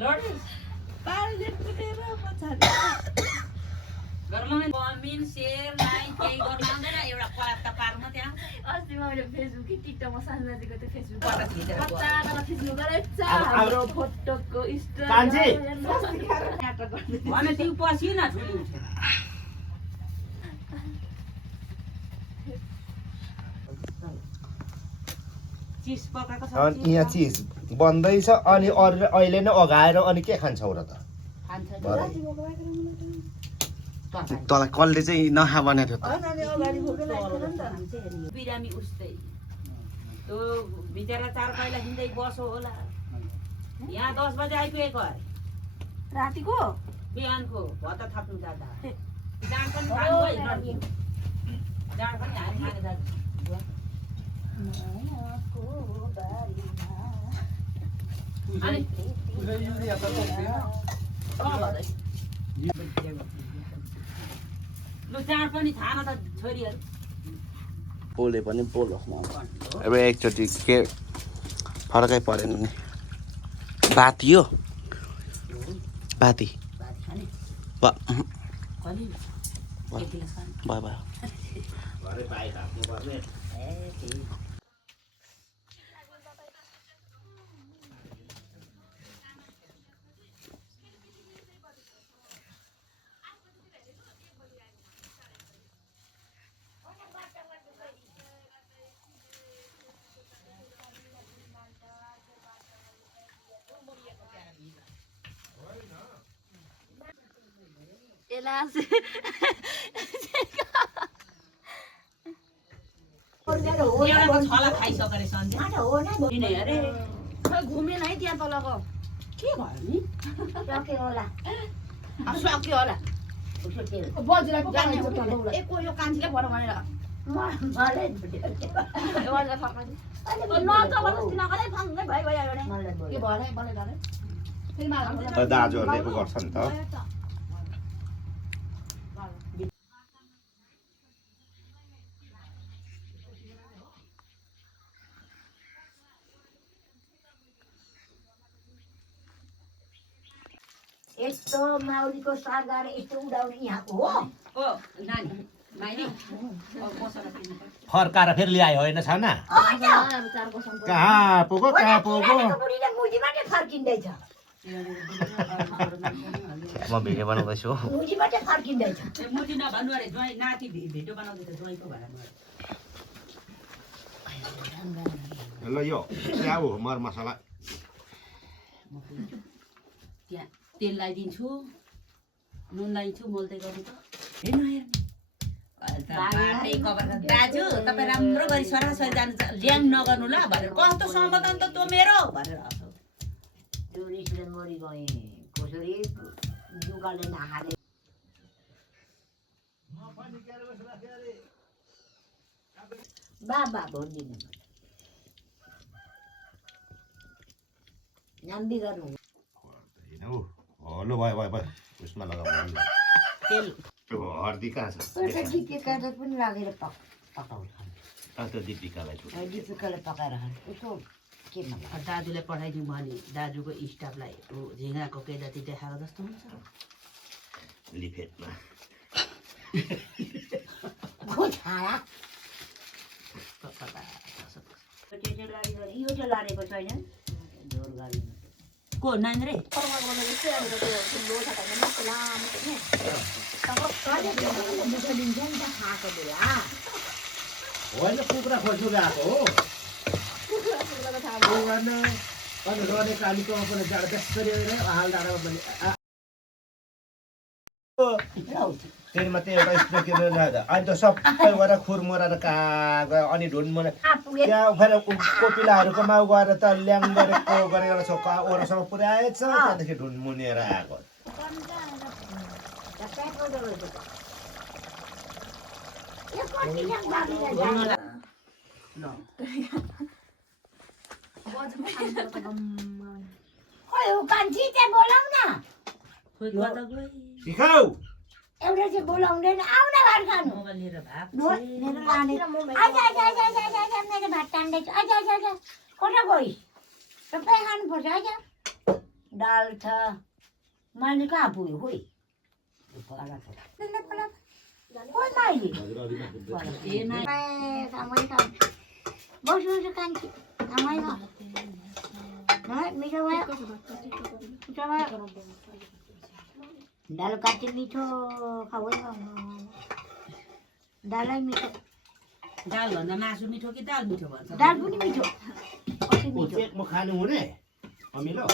लडी पारले कुटेर पछाडि गर्लमै कमिन शेयर लाइन केही गर्न आउँदैन एउटा पलात्ता पार्न त्यहाँ अस्ति मैले फेसबुक कि टिकटकमा सानोजीको त्यो फेसबुक पटा खिचेर पचाएर खिच्नु गरेछ हाम्रो फोटोको स्टोरी कान्छी भने तिमी पसिना ठुली उठेर चिज पकाएको छ अनि यहाँ चिज बन्दैछ अनि अरू अहिले नै अगाएर अनि के खान्छौ र त खान्छ तँलाई कसले चाहिँ नखा बनाएको थियो त अगाडि फोटो बिरामी उस्तै त्यो बिचरा 4 पाइला हिँड्दै बसो होला यहाँ 10 बजे आइपुगेको अरे रातिको बिहानको भत्ता थप्नु जाँदा जाँड पनि खानु है जाँड पनि हामी खाने दाजु अनि लु जाँड पनि थाहा त छोरीहरू बोले पनि बोल अब एकचोटि के फरकै परेन नि बाती हो बाती भयो भयो एलास एउटाको छला खाइसकेर सन्ध्या किने अरे खै घुमेन है त्यहाँ तलको के भयो नि सक्यो होला बजुलाई पो एक यो कान्छीले भन भनेर दाजुहरूले पो गर्छ नि त यस्तो माउलीको सरकार यस्तो उडाउने यहाँको हो ओ नानी माइली मसला किन्नु पर्छ फर्काएर फेरि ल्यायो होइन छैन कहाँ पुगो बुढीले मुजीबाटै फर्किँदैछ म भिडियो बनाउँदैछु मुजीबाटै फर्किँदैछ मुजी नभन्नु अरे ज्वाइँ नाति भिडियो बनाउँदैछ ज्वाइँको भनेर ल यो क्या हो मर मसला त्यहाँ तेल लगाइदिन्छु नुन लगाइदिन्छु मोल्दै गर्नु त हेर्नु हेर्नु दाजु तपाईँ राम्रो गरी सरासरी जानु ल्याङ नगर्नु ल भनेर कस्तो सम्बन्धन त तँ मेरो भनेर टुरिस्टले मरि गए कसरी दुकानले नखाले बाबा भनिदिनु नाम बिगार्नु हेलो भयो भयो भयो उसमा लगाउनु तेल हर्दी कहाँ छ दिपिकाले पनि लागेर पकाउँछ त्यो दिपिकालाई दिपिकाले पकाएर खान्छ उसो के भन्नु दाजुलाई पठाइदिउँ भने दाजुको स्टाफलाई झिँगाको के जति देखाएको जस्तो हुन्छ लिफेटमा यो चाहिँ लडेको छैन झोर गाडी को नानी रे खाएको बेला होइन कुखुरा खोज्नु गएको हो अनि रने कालीको पनि जाडो त्यसरी हाल डाँडामा पनि त्यही मात्रै एउटा स्प्रे किनेर ल्याउँदा अनि त सबै गएर खुर मराएर कहाँ गयो अनि ढुन मरा त्यहाँ फेरि कोपिलाहरूको माउ गएर त ल्याङ गरेको गरेर ओरासम्म पुर्याएछ त्यहाँदेखि ढुन मुनिएर आएको कान्छी चाहिँ बोलाउ न सिकाऊ एउटा चाहिँ बोलाउँदैन आउन भात खानु मोबाइल लिएर भाग मेरो भात टान्दैछु आज आज आज कता गइस् सबै खानुपर्छ आज दाल छ माइली कहाँ पुग्यो खोइ बस्नु कान्छी मिठो भयो दाल काटे मिठो खाऊ दालै मिठो दाल भन्दा मासु मिठो कि दाल मिठो भन्छ दाल पनि मिठो म खानु हुने अमिलो